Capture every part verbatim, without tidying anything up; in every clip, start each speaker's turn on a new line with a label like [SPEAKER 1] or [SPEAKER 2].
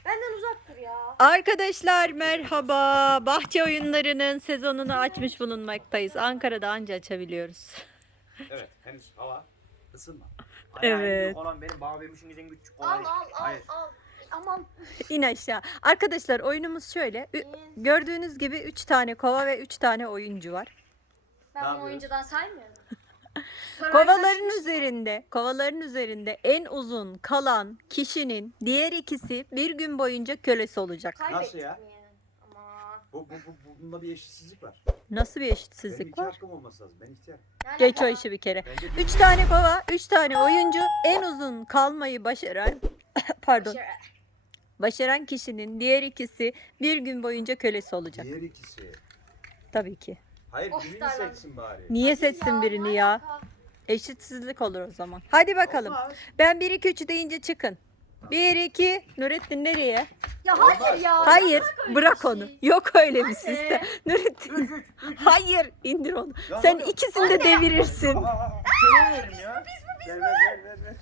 [SPEAKER 1] Benden uzak dur ya.
[SPEAKER 2] Arkadaşlar merhaba. Bahçe oyunlarının sezonunu açmış bulunmaktayız. Ankara'da anca açabiliyoruz.
[SPEAKER 3] Evet, henüz hava ısınma.
[SPEAKER 4] Ayağı en
[SPEAKER 2] Evet.
[SPEAKER 4] büyük olan benim, bana vermişsinizin küçük
[SPEAKER 1] Al
[SPEAKER 4] olan.
[SPEAKER 1] al al
[SPEAKER 4] Hayır.
[SPEAKER 1] al. Aman.
[SPEAKER 2] İn aşağı. Arkadaşlar oyunumuz şöyle. Ü- Gördüğünüz gibi üç tane kova ve üç tane oyuncu var.
[SPEAKER 1] Ben
[SPEAKER 3] Ne
[SPEAKER 1] bunu
[SPEAKER 3] yapıyoruz?
[SPEAKER 1] oyuncudan saymıyorum.
[SPEAKER 2] Kovaların üzerinde, kovaların üzerinde en uzun kalan kişinin diğer ikisi bir gün boyunca kölesi olacak.
[SPEAKER 3] Nasıl ya?
[SPEAKER 1] Yani. Ama.
[SPEAKER 3] Bu, bu, bu, bunda bir eşitsizlik var.
[SPEAKER 2] Nasıl bir
[SPEAKER 3] Benim
[SPEAKER 2] eşitsizlik
[SPEAKER 3] iki
[SPEAKER 2] var?
[SPEAKER 3] hakkım olması lazım. Ben ihtiyar.
[SPEAKER 1] Ne
[SPEAKER 2] Geç o
[SPEAKER 1] alaka?
[SPEAKER 2] işi bir kere.
[SPEAKER 4] Bence
[SPEAKER 2] Üç tane kova, üç tane oyuncu en uzun kalmayı başaran pardon
[SPEAKER 1] Şöyle.
[SPEAKER 2] başaran kişinin diğer ikisi bir gün boyunca kölesi olacak.
[SPEAKER 3] Diğer ikisi.
[SPEAKER 2] Tabii ki.
[SPEAKER 3] Hayır,
[SPEAKER 1] Oh,
[SPEAKER 3] birini
[SPEAKER 1] darlandım.
[SPEAKER 3] seçsin bari.
[SPEAKER 2] Niye
[SPEAKER 1] Hadi
[SPEAKER 2] seçsin birini ya?
[SPEAKER 1] alaka?
[SPEAKER 2] Eşitsizlik olur o zaman. Hadi bakalım.
[SPEAKER 3] Olmaz.
[SPEAKER 2] Ben bir iki üç deyince çıkın. bir iki Nurettin nereye?
[SPEAKER 1] Ya
[SPEAKER 3] Olmaz.
[SPEAKER 1] hayır ya.
[SPEAKER 2] Hayır,
[SPEAKER 1] öyle
[SPEAKER 2] bırak
[SPEAKER 1] bir
[SPEAKER 2] onu.
[SPEAKER 1] şey?
[SPEAKER 2] Yok öyle bir
[SPEAKER 1] Anne.
[SPEAKER 2] sistem. Nurettin. Hayır, indir onu.
[SPEAKER 3] Ya
[SPEAKER 2] Sen
[SPEAKER 3] hadi.
[SPEAKER 2] ikisini de devirirsin.
[SPEAKER 3] Aa, aa, aa.
[SPEAKER 4] Şöyle verim ya.
[SPEAKER 3] Ver, ver, ver, ver, ver.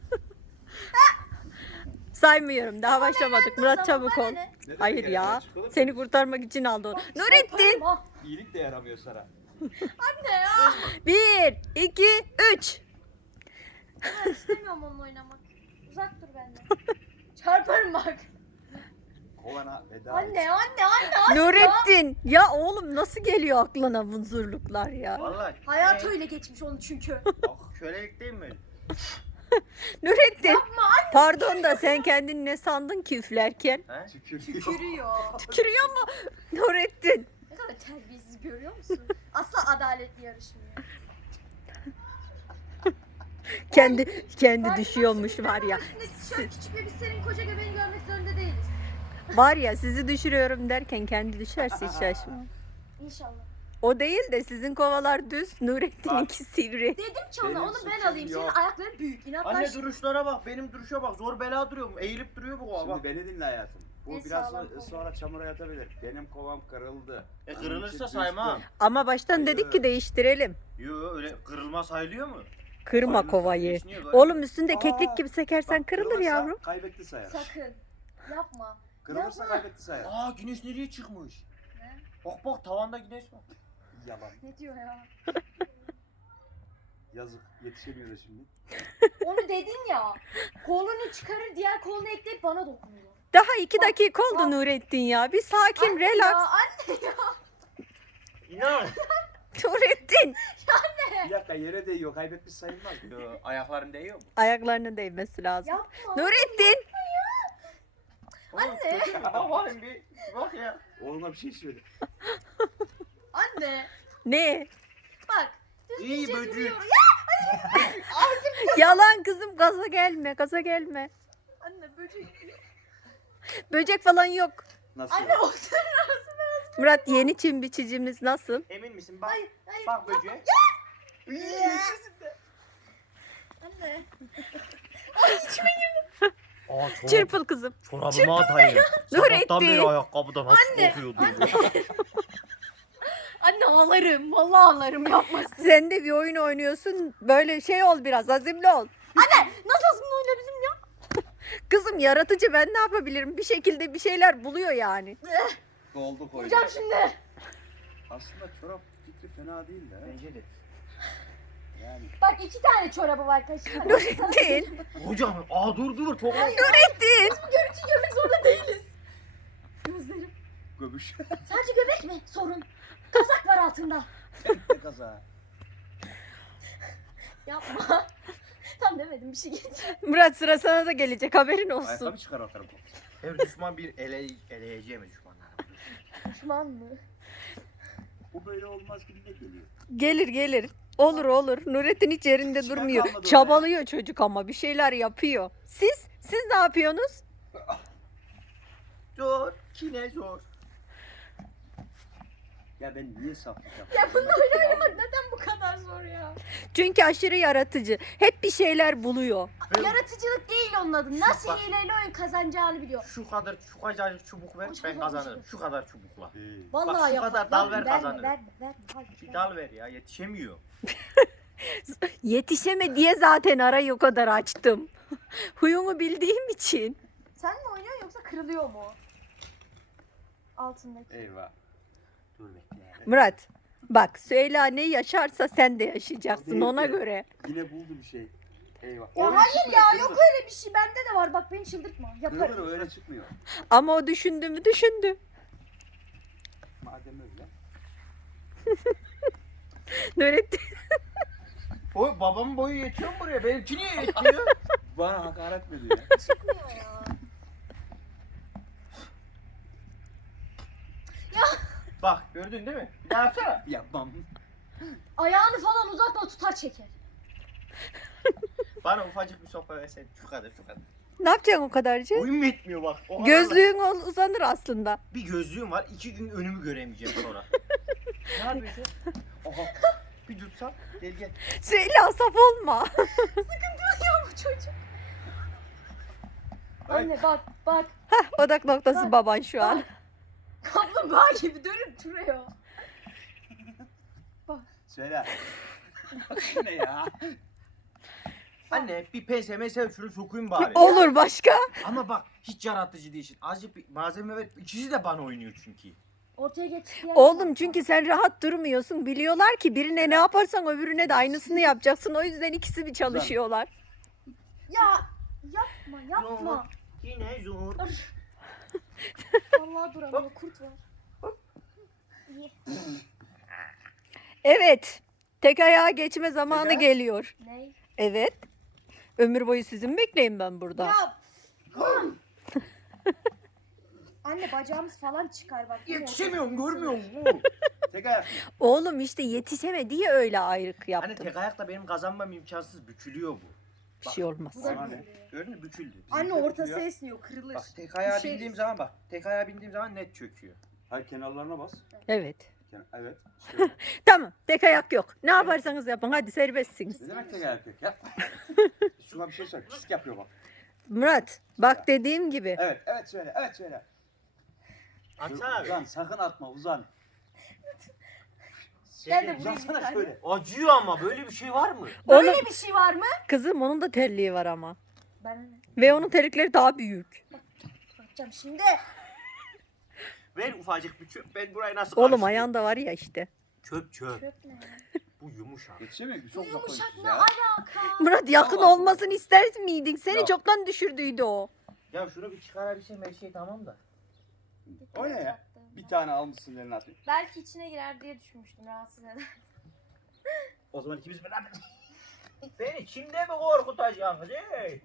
[SPEAKER 2] Saymıyorum. Daha başlamadık.
[SPEAKER 1] O
[SPEAKER 2] Murat
[SPEAKER 1] zaman
[SPEAKER 2] çabuk
[SPEAKER 1] bana
[SPEAKER 2] ol.
[SPEAKER 1] ne?
[SPEAKER 3] Ne demek
[SPEAKER 2] Hayır
[SPEAKER 3] yani?
[SPEAKER 2] ya.
[SPEAKER 3] Çıkalım mı?
[SPEAKER 2] Seni kurtarmak için aldı onu. Nurettin.
[SPEAKER 1] Yaparım,
[SPEAKER 3] İyilik de yaramıyor sana.
[SPEAKER 1] Anne ya.
[SPEAKER 2] bir, iki, üç.
[SPEAKER 1] Ben istemiyorum onunla oynamak. Uzak dur benden. Çarparım bak.
[SPEAKER 3] Kovana veda
[SPEAKER 1] Anne
[SPEAKER 3] et.
[SPEAKER 1] anne anne anne.
[SPEAKER 2] Nurettin. Ya oğlum nasıl geliyor aklına vunzurluklar ya?
[SPEAKER 4] Vallahi.
[SPEAKER 1] Hayat
[SPEAKER 4] Ne?
[SPEAKER 1] öyle geçmiş onu çünkü.
[SPEAKER 4] Bak şöylelik değil mi?
[SPEAKER 2] Nurettin.
[SPEAKER 1] Yapma anne.
[SPEAKER 2] Pardon da sen kendini ne sandın ki üflerken?
[SPEAKER 4] He?
[SPEAKER 3] Tükürüyor.
[SPEAKER 1] Tükürüyor.
[SPEAKER 2] Tükürüyor mu? Nurettin.
[SPEAKER 1] Ne kadar terbiyesiz görüyor musun? Asla adaletli yarışmıyor.
[SPEAKER 2] Kendi kendi
[SPEAKER 1] Bak,
[SPEAKER 2] düşüyormuş
[SPEAKER 1] bak,
[SPEAKER 2] var ya.
[SPEAKER 1] Biz şöyle küçük ve biz senin koca göbeğini görmek zorunda değiliz.
[SPEAKER 2] Var ya sizi düşürüyorum derken kendi düşerse hiç şaşma.
[SPEAKER 1] İnşallah.
[SPEAKER 2] O değil de sizin kovalar düz, Nurettin'inki sivri.
[SPEAKER 1] Dedim ki ona
[SPEAKER 3] Benim
[SPEAKER 1] onu ben
[SPEAKER 3] suçum
[SPEAKER 1] alayım. Senin
[SPEAKER 3] yok.
[SPEAKER 1] ayakların büyük. İnatlaş.
[SPEAKER 4] Anne duruşlara bak, benim duruşa bak. Zor bela duruyor mu? Eğilip duruyor bu kova
[SPEAKER 3] Şimdi
[SPEAKER 4] bak.
[SPEAKER 3] beni dinle hayatım. Bu
[SPEAKER 1] Ne
[SPEAKER 3] biraz
[SPEAKER 1] sağlam
[SPEAKER 3] so-
[SPEAKER 1] kova.
[SPEAKER 3] sonra çamura yatabilir. Benim kovam kırıldı.
[SPEAKER 4] E
[SPEAKER 3] Onun
[SPEAKER 4] kırılırsa
[SPEAKER 3] için
[SPEAKER 4] sayma.
[SPEAKER 3] düştüm.
[SPEAKER 2] Ama baştan
[SPEAKER 3] Hayır.
[SPEAKER 2] dedik ki değiştirelim.
[SPEAKER 4] Yo öyle kırılma sayılıyor mu?
[SPEAKER 2] Kırma
[SPEAKER 4] Sayılırsa
[SPEAKER 2] kovayı.
[SPEAKER 4] geçiniyor galiba.
[SPEAKER 2] Oğlum üstünde
[SPEAKER 3] Aa,
[SPEAKER 2] keklik gibi sekersen
[SPEAKER 3] Bak,
[SPEAKER 2] kırılır
[SPEAKER 3] kırılırsa
[SPEAKER 2] yavrum.
[SPEAKER 3] Kaybetti sayar.
[SPEAKER 1] Sakın. Yapma.
[SPEAKER 3] Kırılırsa
[SPEAKER 1] Yapma.
[SPEAKER 3] kaybetti sayar.
[SPEAKER 4] Aa güneş nereye çıkmış?
[SPEAKER 1] Ne?
[SPEAKER 4] Bak bak tavanda güneş var.
[SPEAKER 3] Yalan.
[SPEAKER 1] Ne diyor ya?
[SPEAKER 3] Yazık. Yetişemiyor da şimdi.
[SPEAKER 1] Onu dedin ya. Kolunu çıkarır diğer kolunu ekleyip bana dokunuyor.
[SPEAKER 2] Daha iki
[SPEAKER 1] Bak,
[SPEAKER 2] dakika oldu
[SPEAKER 1] bak.
[SPEAKER 2] Nurettin ya. Bir sakin,
[SPEAKER 1] Anne
[SPEAKER 2] relax.
[SPEAKER 1] Ya, anne ya.
[SPEAKER 4] İnan.
[SPEAKER 2] Nurettin.
[SPEAKER 3] Bir dakika yere değiyor. Kaybetmiş sayılmaz.
[SPEAKER 4] Yo ayaklarım değiyor mu?
[SPEAKER 2] Ayaklarına değmesi lazım.
[SPEAKER 1] Yapma.
[SPEAKER 2] Nurettin.
[SPEAKER 1] Anne.
[SPEAKER 4] Bak bakayım bir bak ya.
[SPEAKER 3] Oğluna bir şey söyle.
[SPEAKER 1] Anne.
[SPEAKER 2] Ne?
[SPEAKER 1] Bak.
[SPEAKER 4] İyi
[SPEAKER 1] düzgünce
[SPEAKER 4] böcek.
[SPEAKER 1] duruyor.
[SPEAKER 2] Yalan kızım, gaza gelme, gaza gelme.
[SPEAKER 1] Anne böcek.
[SPEAKER 2] Böcek falan yok.
[SPEAKER 3] Nasıl
[SPEAKER 1] Anne
[SPEAKER 3] ya?
[SPEAKER 1] otur.
[SPEAKER 2] Murat yeni çim biçicimiz nasıl?
[SPEAKER 4] Emin misin? Bak.
[SPEAKER 1] Hayır hayır.
[SPEAKER 4] Bak böceğe.
[SPEAKER 1] Anne.
[SPEAKER 4] Aa çorap.
[SPEAKER 2] Çırpıl kızım.
[SPEAKER 4] Çorabıma atayım.
[SPEAKER 2] Nurettin.
[SPEAKER 4] Sabahtan beri ayakkabıda nasıl kokuyordu?
[SPEAKER 1] Anne ağlarım. Vallahi ağlarım yapmasın.
[SPEAKER 2] Sen de bir oyun oynuyorsun. Böyle şey ol biraz, azimli ol.
[SPEAKER 1] Nasıl aslında oynayabilirim ya?
[SPEAKER 2] Kızım yaratıcı, ben ne yapabilirim? Bir şekilde bir şeyler buluyor yani.
[SPEAKER 3] Doldu koydu.
[SPEAKER 1] Hocam şimdi.
[SPEAKER 3] Aslında çorap fikri fena değil de.
[SPEAKER 4] Bence de.
[SPEAKER 3] Yani.
[SPEAKER 1] Bak iki tane çorabı var kaşık.
[SPEAKER 2] Nurettin.
[SPEAKER 4] Hocam aa dur dur çok
[SPEAKER 2] Nurettin.
[SPEAKER 1] Bu görüntü görmek zorunda değiliz. Gözlerim.
[SPEAKER 3] Göbüş.
[SPEAKER 1] Sadece göbek mi? Sorun. Kazak var altında.
[SPEAKER 3] Ne kaza.
[SPEAKER 1] Yapma. Tam demedim bir şey getir.
[SPEAKER 2] Murat sıra sana da gelecek, haberin olsun.
[SPEAKER 3] Ayakkabı çıkar atarım.
[SPEAKER 4] Her düşman bir ele eleyeceğim düşmanlar.
[SPEAKER 1] Düşman mı?
[SPEAKER 3] Bu böyle olmaz gibi ne geliyor?
[SPEAKER 2] Gelir gelir. Olur olur. Nurettin hiç yerinde
[SPEAKER 3] Çırak
[SPEAKER 2] durmuyor.
[SPEAKER 3] kalmadı orada.
[SPEAKER 2] Çabalıyor çocuk ama bir şeyler yapıyor. Siz? Siz ne yapıyorsunuz?
[SPEAKER 4] Zor. Kine zor.
[SPEAKER 3] Ya ben niye saflık yaptım?
[SPEAKER 1] Ya bununla oyun oynamak neden bu kadar zor ya?
[SPEAKER 2] Çünkü aşırı yaratıcı. Hep bir şeyler buluyor.
[SPEAKER 4] Ve
[SPEAKER 1] Yaratıcılık değil onun adı. Nasıl
[SPEAKER 4] Bak.
[SPEAKER 1] hileyle oyun kazanacağını biliyor.
[SPEAKER 4] şu kadar şu kadar çubuk ver
[SPEAKER 1] Hocam,
[SPEAKER 4] ben
[SPEAKER 1] hocam,
[SPEAKER 4] kazanırım.
[SPEAKER 1] hocam.
[SPEAKER 4] Şu kadar çubukla.
[SPEAKER 3] Ee,
[SPEAKER 1] Vallahi
[SPEAKER 4] Bak şu
[SPEAKER 1] yapar.
[SPEAKER 4] kadar dal
[SPEAKER 1] Verme,
[SPEAKER 4] ver
[SPEAKER 1] verme,
[SPEAKER 4] kazanırım.
[SPEAKER 1] Verme, verme, verme.
[SPEAKER 4] Bir dal ver ya yetişemiyor.
[SPEAKER 2] Yetişeme diye zaten arayı o kadar açtım. Huyumu bildiğim için.
[SPEAKER 1] Sen mi oynuyorsun yoksa kırılıyor mu? Altındaki.
[SPEAKER 3] Eyvah. Dur bekle.
[SPEAKER 2] Murat bak Süheyla ne yaşarsa sen de yaşayacaksın
[SPEAKER 3] Değil
[SPEAKER 2] ona
[SPEAKER 3] de.
[SPEAKER 2] göre.
[SPEAKER 3] Yine buldu bir şey. Eyvah.
[SPEAKER 1] Ya
[SPEAKER 3] Öyle
[SPEAKER 1] hayır
[SPEAKER 3] çıkmıyor,
[SPEAKER 1] ya
[SPEAKER 3] kırılır.
[SPEAKER 1] yok öyle bir şey. Bende de var. Bak beni çıldırtma. Yaparım.
[SPEAKER 3] Kırılır öyle çıkmıyor.
[SPEAKER 2] Ama o düşündü mü düşündü.
[SPEAKER 3] Madem öyle.
[SPEAKER 2] Nurettin.
[SPEAKER 4] Boy, babamın boyu yetiyor mu buraya? Benimki niye yetmiyor?
[SPEAKER 3] Bana hakaret mi ediyor ya?
[SPEAKER 1] Çıkmıyor ya.
[SPEAKER 4] Bak gördün değil mi? Bir daha yapsana.
[SPEAKER 3] Yapmam.
[SPEAKER 1] Ayağını falan uzatma tutar çeker.
[SPEAKER 4] Bana ufacık bir sopa versen. Şu kadar şu kadar.
[SPEAKER 2] Ne yapacaksın o kadarcık?
[SPEAKER 4] Boyum yetmiyor bak. O kadar da-
[SPEAKER 2] Gözlüğün ol- uzanır aslında.
[SPEAKER 4] Bir gözlüğüm var. iki gün önümü göremeyeceğim sonra. Ne yapıyorsun? Oha. Bir tutsam. Gel gel.
[SPEAKER 2] Süheyla saf olma.
[SPEAKER 1] Ya bu çocuk.
[SPEAKER 4] Ay.
[SPEAKER 1] Anne bak bak.
[SPEAKER 2] Odak noktası
[SPEAKER 1] Bak,
[SPEAKER 2] baban şu an.
[SPEAKER 1] Kaplumbağa gibi dönüp duruyor.
[SPEAKER 3] Söyle. Bu ne ya?
[SPEAKER 4] Anne bir pense mesela şunu sokayım bari.
[SPEAKER 2] Olur başka.
[SPEAKER 4] Ama bak hiç yaratıcı değilsin. Azıcık bir malzeme ver. İkisi de bana oynuyor çünkü.
[SPEAKER 1] Ortaya geç.
[SPEAKER 2] Oğlum çünkü sen rahat durmuyorsun. Biliyorlar ki birine ne yaparsan öbürüne de aynısını yapacaksın. O yüzden ikisi bir çalışıyorlar.
[SPEAKER 1] Ya yapma yapma.
[SPEAKER 4] Yine zor.
[SPEAKER 1] Vallahi duramıyor kurt var. İyi.
[SPEAKER 2] Evet. Tek ayağa geçme zamanı
[SPEAKER 4] Neden?
[SPEAKER 2] geliyor.
[SPEAKER 1] Ne?
[SPEAKER 2] Evet. Ömür boyu sizin mi bekleyin ben burada?
[SPEAKER 1] Ya. Anne bacağımız falan çıkar bak.
[SPEAKER 4] Yetişemiyorum görmüyor musun?
[SPEAKER 3] Tek ayak mı?
[SPEAKER 2] Oğlum işte yetişeme diye öyle ayrık
[SPEAKER 4] Hani
[SPEAKER 2] yaptım.
[SPEAKER 4] tek ayakta benim kazanmam imkansız bükülüyor bu.
[SPEAKER 2] Bir şey olmaz.
[SPEAKER 1] Bu da
[SPEAKER 3] Bana ne?
[SPEAKER 1] böyle.
[SPEAKER 4] Gördün mü büküldü.
[SPEAKER 1] Anne
[SPEAKER 3] Bizimkiler
[SPEAKER 1] ortası
[SPEAKER 3] bükülüyor.
[SPEAKER 1] esniyor kırılır.
[SPEAKER 4] Bak tek ayağa
[SPEAKER 1] Düşeriz.
[SPEAKER 4] bindiğim zaman bak. Tek ayağa bindiğim zaman net çöküyor.
[SPEAKER 3] Hayır kenarlarına bas.
[SPEAKER 2] Evet.
[SPEAKER 3] Ken- evet. Şöyle.
[SPEAKER 2] Tamam. Tek ayak yok. Ne yaparsanız yapın. Hadi serbestsiniz.
[SPEAKER 3] Ne demek tek ayak yok ya? Şuna bir şey söyle. Çizik yapıyor bak.
[SPEAKER 2] Murat bak dediğim gibi.
[SPEAKER 3] Evet, evet söyle, evet söyle.
[SPEAKER 4] Atsana
[SPEAKER 3] Uzan,
[SPEAKER 4] abi.
[SPEAKER 3] sakın atma, uzan.
[SPEAKER 1] Gel de
[SPEAKER 4] Şey,
[SPEAKER 1] buraya bir
[SPEAKER 3] Uzansana
[SPEAKER 1] tane.
[SPEAKER 3] şöyle.
[SPEAKER 4] acıyor ama böyle bir şey var mı?
[SPEAKER 1] Böyle
[SPEAKER 2] Onun,
[SPEAKER 1] bir şey var mı?
[SPEAKER 2] kızım onun da terliği var ama.
[SPEAKER 1] Ben ne?
[SPEAKER 2] Ve onun terlikleri daha büyük.
[SPEAKER 1] Bakacağım şimdi.
[SPEAKER 4] Ver ufacık bir çöp. Ben burayı nasıl
[SPEAKER 2] Oğlum
[SPEAKER 4] karıştırayım?
[SPEAKER 2] ayağında var ya işte.
[SPEAKER 4] Çöp çöp.
[SPEAKER 1] Çöp ne ya?
[SPEAKER 4] Bu yumuşak.
[SPEAKER 3] Yetişemiyor ki,
[SPEAKER 1] Bu
[SPEAKER 3] çok uzak
[SPEAKER 1] yumuşak
[SPEAKER 3] koymuşuz
[SPEAKER 1] ne
[SPEAKER 3] ya.
[SPEAKER 1] alaka?
[SPEAKER 2] Murat yakın
[SPEAKER 3] Allah Allah.
[SPEAKER 2] olmasını ister miydin? Seni
[SPEAKER 3] Yok.
[SPEAKER 2] çoktan düşürdüydü o.
[SPEAKER 4] Ya şunu bir çıkarabilsem her şey tamam da.
[SPEAKER 3] O ne ya? Bir tane almışsın eline atıyor.
[SPEAKER 1] Belki içine girer diye düşünmüştüm rahatsız eder.
[SPEAKER 4] O zaman ikimiz beraber. Beni kimde mi korkutacaksınız ey?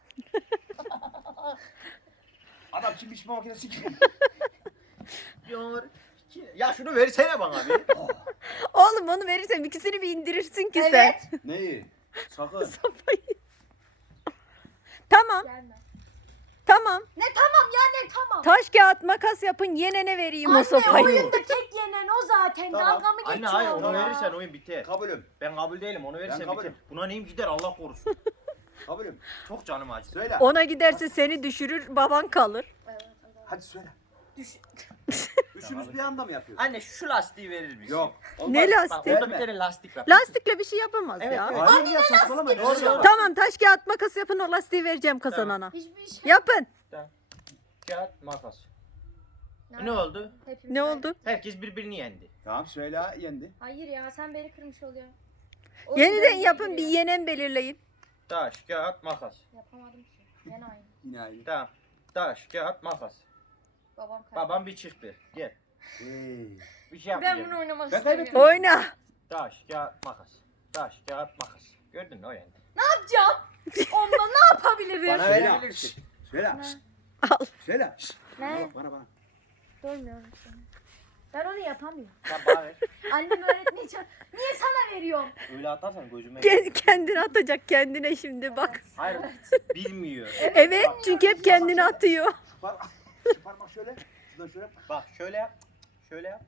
[SPEAKER 3] Adam kim biçme makinesi kim?
[SPEAKER 4] Diyor. Ya şunu versene bana bir.
[SPEAKER 2] Oğlum onu verirsem ikisini bir indirirsin ki sen.
[SPEAKER 1] Evet.
[SPEAKER 3] Neyi? Sakın.
[SPEAKER 2] Sopayı. Tamam,
[SPEAKER 1] Gelme.
[SPEAKER 2] tamam.
[SPEAKER 1] Ne tamam ya ne tamam.
[SPEAKER 2] Taş kağıt makas yapın yenene vereyim o
[SPEAKER 1] Anne
[SPEAKER 2] sopayı.
[SPEAKER 1] oyunda tek yenen o zaten.
[SPEAKER 3] Tamam.
[SPEAKER 1] Dalga mı
[SPEAKER 4] Anne
[SPEAKER 1] geçiyor
[SPEAKER 4] hayır onu
[SPEAKER 1] ya?
[SPEAKER 4] verirsen oyun biter.
[SPEAKER 3] Kabulüm,
[SPEAKER 4] Ben kabul değilim onu verirsen biter.
[SPEAKER 3] kabulüm.
[SPEAKER 4] Buna neyim gider Allah korusun.
[SPEAKER 3] kabulüm.
[SPEAKER 4] Çok canım acıdı.
[SPEAKER 3] Söyle.
[SPEAKER 2] Ona giderse seni düşürür, baban kalır.
[SPEAKER 1] Evet, evet.
[SPEAKER 3] Hadi söyle.
[SPEAKER 1] Düş.
[SPEAKER 3] Üçünüz bir anda mı yapıyorsunuz?
[SPEAKER 4] Anne şu lastiği verir misin?
[SPEAKER 3] Yok. Olmaz.
[SPEAKER 2] Ne
[SPEAKER 4] Bak
[SPEAKER 2] lastiği?
[SPEAKER 4] orada bir
[SPEAKER 3] Verme.
[SPEAKER 4] tane lastik var.
[SPEAKER 2] Lastikle bir şey yapamaz
[SPEAKER 4] Evet,
[SPEAKER 2] ya.
[SPEAKER 4] evet.
[SPEAKER 3] Hayır ya saçmalama.
[SPEAKER 4] Doğru,
[SPEAKER 3] Doğru,
[SPEAKER 4] doğru.
[SPEAKER 2] Tamam taş kağıt makas yapın o lastiği vereceğim kazanana.
[SPEAKER 1] Hiçbir şey.
[SPEAKER 2] Yapın.
[SPEAKER 4] Kağıt makas.
[SPEAKER 1] Nerede?
[SPEAKER 4] Ne oldu?
[SPEAKER 1] Hepimiz
[SPEAKER 2] Ne
[SPEAKER 1] aynı.
[SPEAKER 2] oldu?
[SPEAKER 4] Herkes birbirini yendi.
[SPEAKER 3] Tamam söyle yendi.
[SPEAKER 1] Hayır ya sen beni kırmış oluyorsun. O
[SPEAKER 2] Yeniden
[SPEAKER 1] yüzden
[SPEAKER 2] yapın bir
[SPEAKER 1] giriyor.
[SPEAKER 2] yenen belirleyin.
[SPEAKER 4] Taş, kağıt, makas.
[SPEAKER 1] Yapamadım ki. Yine aynı.
[SPEAKER 3] Yine aynı.
[SPEAKER 4] Tamam. Taş, kağıt, makas.
[SPEAKER 1] Babam kaybetti.
[SPEAKER 4] Babam bir çıktı. Gel.
[SPEAKER 3] Hey.
[SPEAKER 4] Bir şey
[SPEAKER 1] Ben
[SPEAKER 4] yapmayacağım.
[SPEAKER 1] bunu oynamak
[SPEAKER 3] Ben
[SPEAKER 1] istemiyorum.
[SPEAKER 3] kaybettim.
[SPEAKER 2] Oyna.
[SPEAKER 4] Taş, kağıt, makas. Taş, kağıt, makas. Gördün mü o yendi.
[SPEAKER 1] Ne yapacağım? Onunla ne yapabilirim?
[SPEAKER 4] Bana
[SPEAKER 3] Söyle.
[SPEAKER 4] verebilirsin.
[SPEAKER 3] Söyle.
[SPEAKER 1] Ne?
[SPEAKER 2] Al.
[SPEAKER 3] Söyle.
[SPEAKER 1] Ne?
[SPEAKER 3] Bana bak, bana bana.
[SPEAKER 1] Görmüyorum seni. Ben onu yapamıyorum.
[SPEAKER 4] Sen bana ver.
[SPEAKER 1] Annem öğretmeyeceğim. Niye sana veriyorum?
[SPEAKER 4] Öyle atarsan gözüme
[SPEAKER 2] Kend- Kendini atacak kendine şimdi bak.
[SPEAKER 4] Hayır. Bilmiyor.
[SPEAKER 2] Evet çünkü hep kendini atıyor.
[SPEAKER 3] Şu parmak, şu parmak şöyle. Şuradan şöyle.
[SPEAKER 4] Bak şöyle yap. Şöyle yap.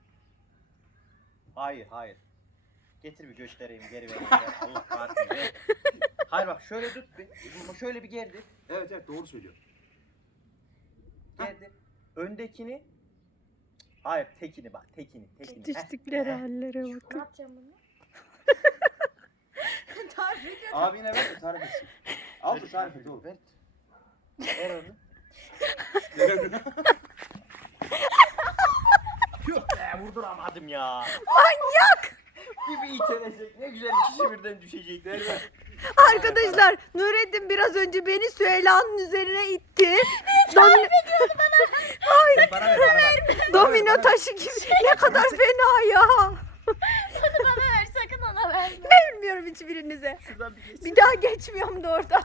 [SPEAKER 4] Hayır, hayır. Getir bir göstereyim geri vereyim. ya. Allah kahretsin. Ver. Hayır bak şöyle tut bir. Bu Şöyle bir gerdir.
[SPEAKER 3] Evet evet doğru söylüyor.
[SPEAKER 4] Gerdir. Öndekini. Hayır tekini bak tekini. tekini. Heh.
[SPEAKER 2] Düştükleri hallere
[SPEAKER 1] Ne
[SPEAKER 2] bakın.
[SPEAKER 1] yapacağım bunu? Tarif ediyorum.
[SPEAKER 3] Abine ver de tarif etsin. Al da tarif et oğlum.
[SPEAKER 4] Ver. Ver onu.
[SPEAKER 3] üzerine.
[SPEAKER 4] Yok be vurduramadım ya.
[SPEAKER 2] Manyak!
[SPEAKER 4] Bir bir itelecek. Ne güzel ikisi birden düşecek değil mi?
[SPEAKER 2] Arkadaşlar Nurettin biraz önce beni Süheyla'nın üzerine itti. Domi-
[SPEAKER 3] Sen bana ver, bana ver.
[SPEAKER 2] Domino taşı gibi. Ne kadar fena ya.
[SPEAKER 1] Onu bana ver sakın ona verme.
[SPEAKER 2] Bilmiyorum hiçbirinize.
[SPEAKER 4] Şuradan bir geç.
[SPEAKER 2] Bir daha geçmiyorum da oradan.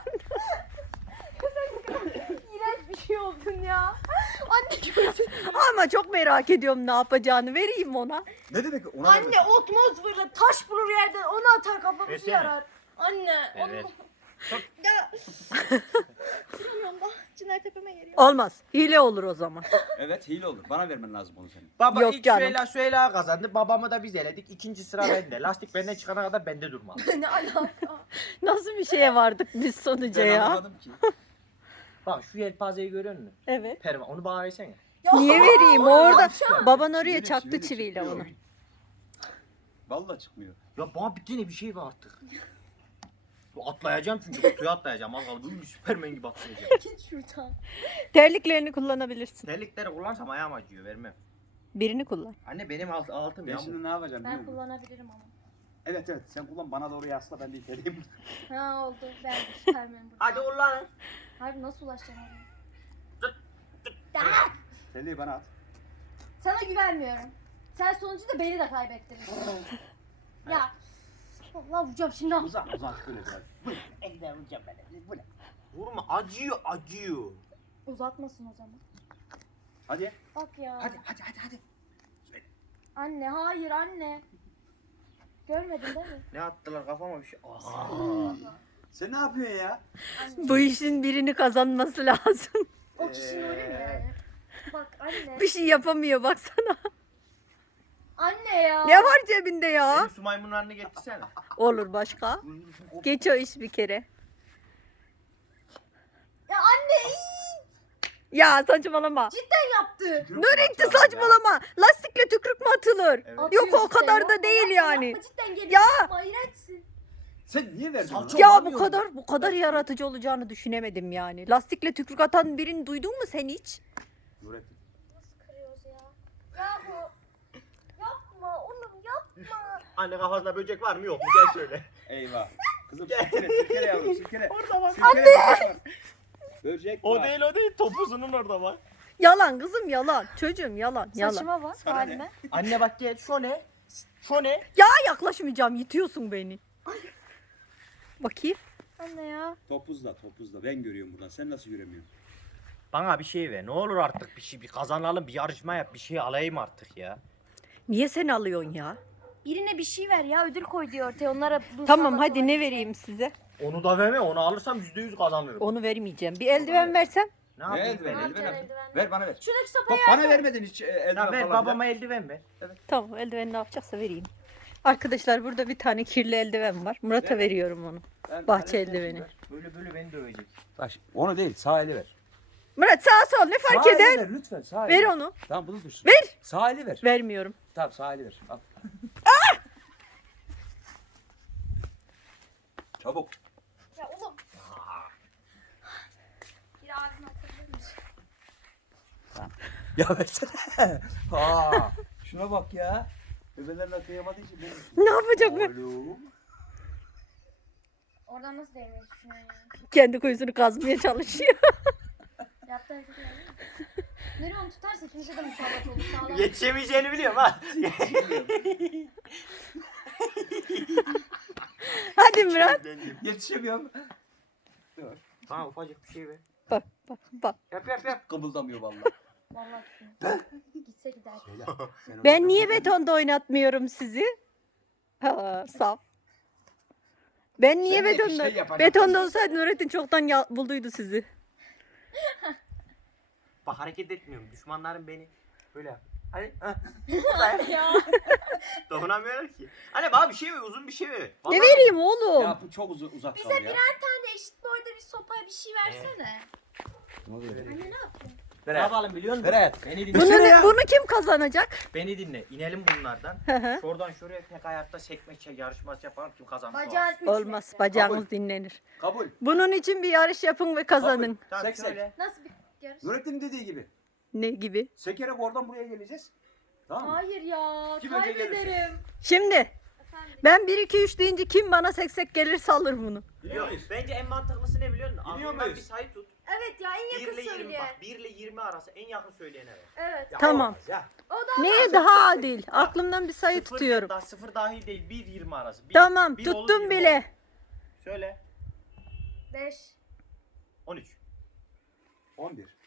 [SPEAKER 1] İğrenç bir şey oldun ya. Anne gördün mü?
[SPEAKER 2] Ama çok merak ediyorum ne yapacağını. Vereyim ona.
[SPEAKER 3] Ne demek ona
[SPEAKER 1] Anne
[SPEAKER 3] ver.
[SPEAKER 1] ot moz fırla taş bulur yerden onu atar kafamızı
[SPEAKER 4] Versene.
[SPEAKER 1] yarar. Anne onu...
[SPEAKER 4] Evet.
[SPEAKER 1] Ya. Bilmiyorum da Çınar tepeme geliyor.
[SPEAKER 2] Olmaz. Hile olur o zaman.
[SPEAKER 3] Evet hile olur. Bana vermen lazım onu senin.
[SPEAKER 4] Baba
[SPEAKER 2] Yok
[SPEAKER 4] ilk
[SPEAKER 2] canım.
[SPEAKER 4] Süheyla Süheyla kazandı. Babamı da biz eledik. İkinci sıra bende. Lastik benden çıkana kadar bende durmalı.
[SPEAKER 1] Ne alaka?
[SPEAKER 2] Nasıl bir şeye vardık biz sonuca
[SPEAKER 3] Ben
[SPEAKER 2] ya?
[SPEAKER 3] anlamadım ki.
[SPEAKER 4] Bak şu yelpazeyi görüyor musun?
[SPEAKER 2] Evet.
[SPEAKER 4] Perma onu bana versene.
[SPEAKER 2] Niye vereyim? Orada baban oraya
[SPEAKER 3] Çivili,
[SPEAKER 2] çaktı
[SPEAKER 3] çivili
[SPEAKER 2] çiviyle
[SPEAKER 3] çıkıyor.
[SPEAKER 2] onu.
[SPEAKER 3] Vallahi çıkmıyor.
[SPEAKER 4] Ya bana bir tane bir şey var artık. Bu atlayacağım çünkü kutuya atlayacağım. Az kaldı böyle Süpermen gibi atlayacağım.
[SPEAKER 1] Git şuradan.
[SPEAKER 2] Terliklerini kullanabilirsin.
[SPEAKER 4] Terlikleri kullansam ayağım acıyor vermem.
[SPEAKER 2] Birini kullan.
[SPEAKER 4] Anne benim alt, altım
[SPEAKER 3] Ben
[SPEAKER 4] ya.
[SPEAKER 3] şimdi ne yapacağım biliyor
[SPEAKER 1] Ben
[SPEAKER 3] musun?
[SPEAKER 1] kullanabilirim ama.
[SPEAKER 3] Evet evet sen kullan bana doğru yasla ben de iteleyim.
[SPEAKER 1] Ha oldu. Ben de Süpermen burada.
[SPEAKER 4] Hadi kullan.
[SPEAKER 1] Hayır nasıl ulaşacağım oraya?
[SPEAKER 3] Teleyi bana at.
[SPEAKER 1] Sana güvenmiyorum. Sen sonucunda beni de kaybettirirsin. Ya. Allah vuracağım şimdi.
[SPEAKER 3] Uzak uzak böyle biraz.
[SPEAKER 4] Elden vuracağım ben. Bu ne? Vurma acıyor acıyor.
[SPEAKER 1] Uzatmasın o zaman.
[SPEAKER 3] Hadi.
[SPEAKER 1] Bak ya.
[SPEAKER 3] Hadi hadi hadi hadi.
[SPEAKER 1] Anne hayır anne. Görmedin değil mi?
[SPEAKER 4] Ne attılar kafama bir şey. Aa.
[SPEAKER 3] Sen ne yapıyorsun ya?
[SPEAKER 1] Anne.
[SPEAKER 2] Bu işin birini kazanması lazım.
[SPEAKER 1] O kişinin öyle mi yani? Bak anne.
[SPEAKER 2] Bir şey yapamıyor baksana.
[SPEAKER 1] Anne ya.
[SPEAKER 2] Ne var cebinde ya?
[SPEAKER 4] Benim su maymunlarını getirsene.
[SPEAKER 2] Olur başka. Geç o iş bir kere.
[SPEAKER 1] Ya anne iyi.
[SPEAKER 2] Ya saçmalama.
[SPEAKER 1] Cidden yaptı.
[SPEAKER 2] Nurettin saçmalama. Lastikle tükürük mü atılır?
[SPEAKER 4] Evet.
[SPEAKER 2] Yok o
[SPEAKER 1] Atıyor cidden,
[SPEAKER 2] kadar da
[SPEAKER 1] yapma,
[SPEAKER 2] değil
[SPEAKER 1] yapma,
[SPEAKER 2] yani.
[SPEAKER 1] Yapma, cidden geliyor.
[SPEAKER 2] Ya.
[SPEAKER 1] Yapma, iğrençsin.
[SPEAKER 3] Sen niye verdin
[SPEAKER 4] Salça-
[SPEAKER 3] ona?
[SPEAKER 2] Ya bu
[SPEAKER 4] Olamıyorum.
[SPEAKER 2] kadar bu kadar yaratıcı olacağını düşünemedim yani. Lastikle tükürük atan birini duydun mu sen hiç?
[SPEAKER 3] Nurettin.
[SPEAKER 1] Nasıl kırıyoruz ya? Yahu. Yapma oğlum yapma.
[SPEAKER 4] Anne kafasında böcek var mı yok mu gel söyle.
[SPEAKER 3] Eyvah. Kızım sirkele sirkele yavrum sirkele.
[SPEAKER 4] Orada var.
[SPEAKER 3] Sirkele böcek var. Böcek
[SPEAKER 4] O
[SPEAKER 3] var.
[SPEAKER 4] değil o değil topuzunun orada var.
[SPEAKER 2] Yalan kızım yalan. Çocuğum yalan yalan.
[SPEAKER 1] Saçıma bak
[SPEAKER 3] Sana ne?
[SPEAKER 1] halime.
[SPEAKER 4] Anne bak gel şu ne? Şu ne?
[SPEAKER 2] Ya yaklaşmayacağım yitiyorsun beni. Bakayım.
[SPEAKER 1] Anne ya.
[SPEAKER 3] Topuzla topuzla ben görüyorum buradan sen nasıl göremiyorsun?
[SPEAKER 4] Bana bir şey ver. Ne olur artık bir şey bir kazanalım bir yarışma yap bir şey alayım artık ya.
[SPEAKER 2] Niye sen alıyorsun ya?
[SPEAKER 1] Birine bir şey ver ya ödül koy diyor ortaya onlara. bu
[SPEAKER 2] Tamam
[SPEAKER 1] salata
[SPEAKER 2] hadi
[SPEAKER 1] var.
[SPEAKER 2] ne vereyim size?
[SPEAKER 4] Onu da verme onu alırsam yüzde yüz kazanırım.
[SPEAKER 2] Onu vermeyeceğim. Bir eldiven versem.
[SPEAKER 4] Ne yapayım
[SPEAKER 3] Eldiven
[SPEAKER 4] ben?
[SPEAKER 1] Ne
[SPEAKER 3] eldiven.
[SPEAKER 1] yapacaksın
[SPEAKER 3] eldiven.
[SPEAKER 1] eldivenle?
[SPEAKER 3] Ver bana ver.
[SPEAKER 1] Şuradaki
[SPEAKER 3] Top
[SPEAKER 1] sopayı
[SPEAKER 3] bana vermedin hiç e, eldiven
[SPEAKER 4] Ya ver
[SPEAKER 3] falan.
[SPEAKER 4] babama eldiven ver.
[SPEAKER 2] Tamam eldiveni ne yapacaksa vereyim. Arkadaşlar burada bir tane kirli eldiven var. Murat'a
[SPEAKER 3] Ver.
[SPEAKER 2] veriyorum onu.
[SPEAKER 3] Ben-
[SPEAKER 2] Bahçe
[SPEAKER 3] ben-
[SPEAKER 2] eldiveni.
[SPEAKER 3] ver.
[SPEAKER 4] Böyle böyle beni dövecek.
[SPEAKER 3] Bak şimdi, onu değil sağ eli ver.
[SPEAKER 2] Murat sağ sol ne fark
[SPEAKER 3] Sağ eli
[SPEAKER 2] eder?
[SPEAKER 3] ver lütfen sağ eli.
[SPEAKER 2] Ver onu.
[SPEAKER 3] Tamam bunu dursun.
[SPEAKER 2] Ver.
[SPEAKER 3] Sağ eli ver.
[SPEAKER 2] Vermiyorum.
[SPEAKER 3] Tamam sağ eli ver. Al. Çabuk.
[SPEAKER 1] Ya oğlum. Bir ağzına atabilir misin?
[SPEAKER 3] Ya versene. Ha. Şuna bak ya. Bebelerle kıyamadığı için benim.
[SPEAKER 2] Ne yapacak bu?
[SPEAKER 3] Oğlum.
[SPEAKER 1] Oradan nasıl değmeyi düşünüyorsun ya?
[SPEAKER 2] Kendi kuyusunu kazmaya çalışıyor.
[SPEAKER 1] Yaptığı hareketi gördün mü? Nereye onu tutarsa kimse de musallat olur. Sağlam.
[SPEAKER 4] Yetişemeyeceğini biliyorum ha.
[SPEAKER 2] Hadi Murat.
[SPEAKER 3] Yetişemiyorum. Dur.
[SPEAKER 4] Bana ufacık bir şey ver.
[SPEAKER 2] Bak bak bak.
[SPEAKER 4] Yap yap yap.
[SPEAKER 3] Kımıldamıyor vallahi.
[SPEAKER 1] Vallahi tutmuyor. Gitse gider.
[SPEAKER 3] Söyle. Sen
[SPEAKER 2] Ben
[SPEAKER 3] onu-
[SPEAKER 2] niye betonda oynatmıyorum sizi? Ha, saf. Ben niye
[SPEAKER 3] Sen de bir
[SPEAKER 2] betonda?
[SPEAKER 3] şey yapacaksın.
[SPEAKER 2] Betonda olsaydı Nurettin çoktan ya- bulduydu sizi.
[SPEAKER 4] Bak hareket etmiyorum. Düşmanlarım beni böyle yap. Hani ha.
[SPEAKER 1] Ya.
[SPEAKER 4] Dokunamıyorlar ki. Anne bana bir şey ver uzun bir şey ver.
[SPEAKER 2] Ne
[SPEAKER 4] Vallahi-
[SPEAKER 2] vereyim oğlum?
[SPEAKER 3] Ya bu çok uzak, uzak
[SPEAKER 1] Bize
[SPEAKER 3] kaldı ya.
[SPEAKER 1] birer tane eşit boyda bir sopaya bir şey versene.
[SPEAKER 3] Ne oluyor?
[SPEAKER 1] Anne ne yaptın?
[SPEAKER 4] Ne yapalım biliyor musun?
[SPEAKER 3] Ver hayat.
[SPEAKER 4] Beni dinle.
[SPEAKER 2] Bunu,
[SPEAKER 3] Versene ya.
[SPEAKER 2] bunu kim kazanacak?
[SPEAKER 4] Beni dinle. İnelim bunlardan.
[SPEAKER 2] Hı hı.
[SPEAKER 4] Şuradan şuraya tek ayakta sekme şey, yarışması yapalım kim kazanır.
[SPEAKER 1] Bacağın üç
[SPEAKER 2] Olmaz.
[SPEAKER 1] metre.
[SPEAKER 2] Bacağınız dinlenir.
[SPEAKER 3] Kabul.
[SPEAKER 2] Bunun için bir yarış yapın ve kazanın.
[SPEAKER 4] Tamam
[SPEAKER 3] Sek, sek.
[SPEAKER 4] söyle.
[SPEAKER 1] Nasıl bir çekeriz.
[SPEAKER 3] Nurettin dediği gibi.
[SPEAKER 2] Ne gibi?
[SPEAKER 3] Sekerek oradan buraya geleceğiz. Tamam mı?
[SPEAKER 1] Hayır ya.
[SPEAKER 3] Kim önce gelirse.
[SPEAKER 1] Kaybederim.
[SPEAKER 2] Şimdi
[SPEAKER 1] Efendim.
[SPEAKER 2] ben bir iki üç deyince kim bana seksek gelirse alır bunu.
[SPEAKER 3] Biliyor
[SPEAKER 4] Yok,
[SPEAKER 3] muyuz?
[SPEAKER 4] bence en mantıklısı ne biliyor musun?
[SPEAKER 3] Biliyor
[SPEAKER 4] Aklından
[SPEAKER 3] muyuz?
[SPEAKER 4] bir sayı tut.
[SPEAKER 1] Evet ya en
[SPEAKER 4] bir
[SPEAKER 1] yakın
[SPEAKER 4] ile yirmi
[SPEAKER 1] söyleyen.
[SPEAKER 4] bak. bir ile yirmi arası en yakın söyleyene ver.
[SPEAKER 1] Evet.
[SPEAKER 3] Ya
[SPEAKER 2] Tamam.
[SPEAKER 3] olmaz Ya.
[SPEAKER 1] O da
[SPEAKER 2] Neye daha adil? Aklımdan bir sayı
[SPEAKER 4] Sıfır,
[SPEAKER 2] tutuyorum.
[SPEAKER 4] Daha sıfır dahil değil. bir yirmi arası. Bir,
[SPEAKER 2] Tamam
[SPEAKER 4] bir olur,
[SPEAKER 2] tuttum
[SPEAKER 4] yirmi
[SPEAKER 2] bile.
[SPEAKER 4] olur. Söyle.
[SPEAKER 1] beş.
[SPEAKER 4] on üç.
[SPEAKER 3] on bir.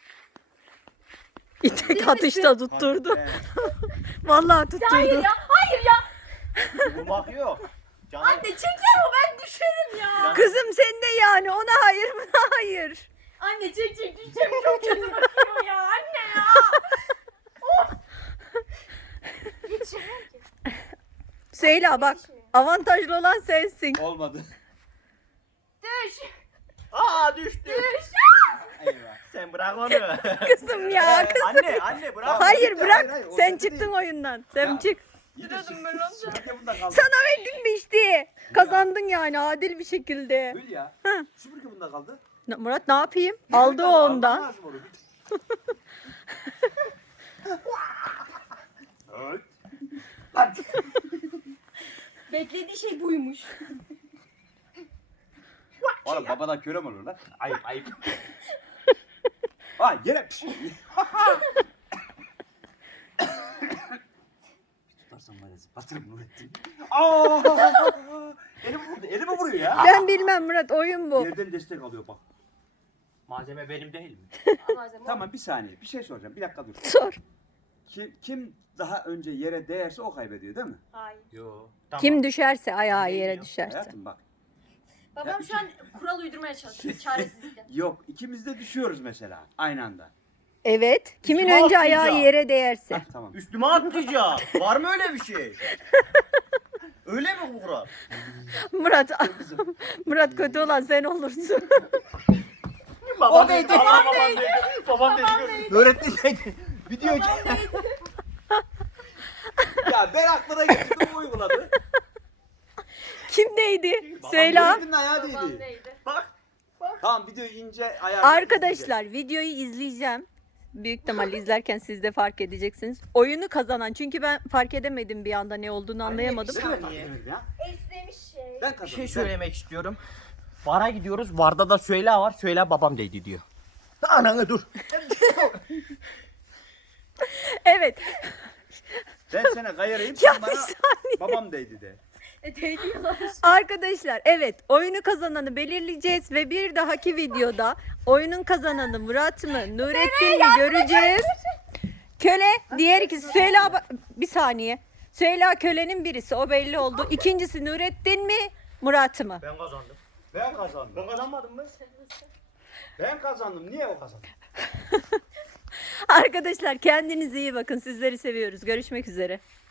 [SPEAKER 2] İtek atışta tutturdu.
[SPEAKER 3] Hadi be.
[SPEAKER 2] Vallahi tutturdu.
[SPEAKER 1] Hayır ya. Hayır ya.
[SPEAKER 4] Bulmak yok. Canım.
[SPEAKER 1] Anne çeker o ben düşerim ya.
[SPEAKER 4] Canım.
[SPEAKER 2] Kızım sen de yani ona hayır buna hayır.
[SPEAKER 1] Anne çek çek düşeceğim çok kötü bakıyor ya. Anne ya. Of. Yetişemiyorum ki.
[SPEAKER 2] Süheyla bak
[SPEAKER 1] Yetişmiyor.
[SPEAKER 2] avantajlı olan sensin.
[SPEAKER 3] Olmadı.
[SPEAKER 1] Düş.
[SPEAKER 4] Aa düştü.
[SPEAKER 1] Düş.
[SPEAKER 3] Eyvah.
[SPEAKER 4] Sen bırak onu.
[SPEAKER 2] Kızım ya kız.
[SPEAKER 4] anne anne bırak.
[SPEAKER 2] Hayır
[SPEAKER 3] Hayır,
[SPEAKER 2] bırak.
[SPEAKER 3] hayır, o
[SPEAKER 2] Sen
[SPEAKER 3] kötü
[SPEAKER 2] çıktın
[SPEAKER 3] değil.
[SPEAKER 2] oyundan. Sen
[SPEAKER 3] Ya.
[SPEAKER 2] çık.
[SPEAKER 3] Gidiyordum ben lan. Süpürge bunda kaldı.
[SPEAKER 2] Sana verdim mi işte? Kazandın yani adil bir şekilde.
[SPEAKER 3] Hül ya.
[SPEAKER 2] Hı.
[SPEAKER 3] Süpürge bunda kaldı.
[SPEAKER 2] Ne- Murat ne yapayım? Aldı o ondan.
[SPEAKER 3] Lazım onu. Evet. Lan.
[SPEAKER 1] Beklediği şey buymuş.
[SPEAKER 3] Oğlum babadan köre mi olur lan? Ayıp ayıp. Ha yine. Tutarsan var ya batırım Nurettin. Aa! Elimi vurdu. Elimi vuruyor ya.
[SPEAKER 2] Ben bilmem Murat oyun bu.
[SPEAKER 3] Yerden destek alıyor bak.
[SPEAKER 4] Malzeme benim değil mi?
[SPEAKER 1] Malzeme
[SPEAKER 3] Tamam bir saniye. Bir şey soracağım. Bir dakika dur.
[SPEAKER 2] Sor.
[SPEAKER 3] Kim, kim daha önce yere değerse o kaybediyor değil mi?
[SPEAKER 1] Hayır.
[SPEAKER 4] Yo. Tamam.
[SPEAKER 2] Kim düşerse ayağı yere
[SPEAKER 4] Bilmiyorum.
[SPEAKER 2] düşerse.
[SPEAKER 3] Hayatım bak.
[SPEAKER 1] Babam
[SPEAKER 3] Ya,
[SPEAKER 1] şu an kural uydurmaya çalışıyor çaresizlikle.
[SPEAKER 3] Yok ikimiz de düşüyoruz mesela aynı anda.
[SPEAKER 2] Evet. Kimin
[SPEAKER 4] Üstüme
[SPEAKER 2] önce ayağı
[SPEAKER 4] atlayacağım.
[SPEAKER 2] yere değerse.
[SPEAKER 3] Heh, tamam.
[SPEAKER 4] Üstüme atlayacağım. Var mı öyle bir şey? Öyle mi bu kural?
[SPEAKER 2] Murat Murat kötü olan sen olursun.
[SPEAKER 4] Babam
[SPEAKER 3] neydi?
[SPEAKER 4] Babam neydi? Babam neydi? Öğrettin neydi? Video
[SPEAKER 3] Ya ben aklına getirdim uyguladı.
[SPEAKER 2] Kimdeydi?
[SPEAKER 4] Babam
[SPEAKER 2] Söyle.
[SPEAKER 3] Nurettin'in ayağı
[SPEAKER 1] Babam
[SPEAKER 3] değdi.
[SPEAKER 1] neydi?
[SPEAKER 4] Bak.
[SPEAKER 3] Tamam videoyu ince ayar.
[SPEAKER 2] Arkadaşlar videoyu izleyeceğim. Büyük ihtimalle izlerken siz de fark edeceksiniz. Oyunu kazanan çünkü ben fark edemedim bir anda ne olduğunu anlayamadım.
[SPEAKER 4] bir saniye.
[SPEAKER 3] Ya.
[SPEAKER 1] Esnemiş şey.
[SPEAKER 3] Ben
[SPEAKER 4] Bir
[SPEAKER 3] kazandım.
[SPEAKER 4] şey söylemek istiyorum. Vara gidiyoruz. Varda da söyle var. Söyle babam değdi diyor. Ananı dur.
[SPEAKER 2] Evet.
[SPEAKER 3] Ben sana kayarayım
[SPEAKER 2] Ya
[SPEAKER 3] sen
[SPEAKER 2] bir
[SPEAKER 3] bana
[SPEAKER 2] saniye.
[SPEAKER 3] babam değdi de.
[SPEAKER 1] E değdiyorlar.
[SPEAKER 2] Arkadaşlar evet oyunu kazananı belirleyeceğiz ve bir dahaki videoda oyunun kazananı Murat mı Nurettin mi göreceğiz. Köle diğer ikisi Süheyla bak- bir saniye. Süheyla kölenin birisi o belli oldu. İkincisi Nurettin mi Murat mı?
[SPEAKER 4] Ben kazandım.
[SPEAKER 3] Ben kazandım.
[SPEAKER 4] Ben kazanmadım mı?
[SPEAKER 3] Ben kazandım. Niye o kazandı?
[SPEAKER 2] Arkadaşlar kendinize iyi bakın. Sizleri seviyoruz. Görüşmek üzere.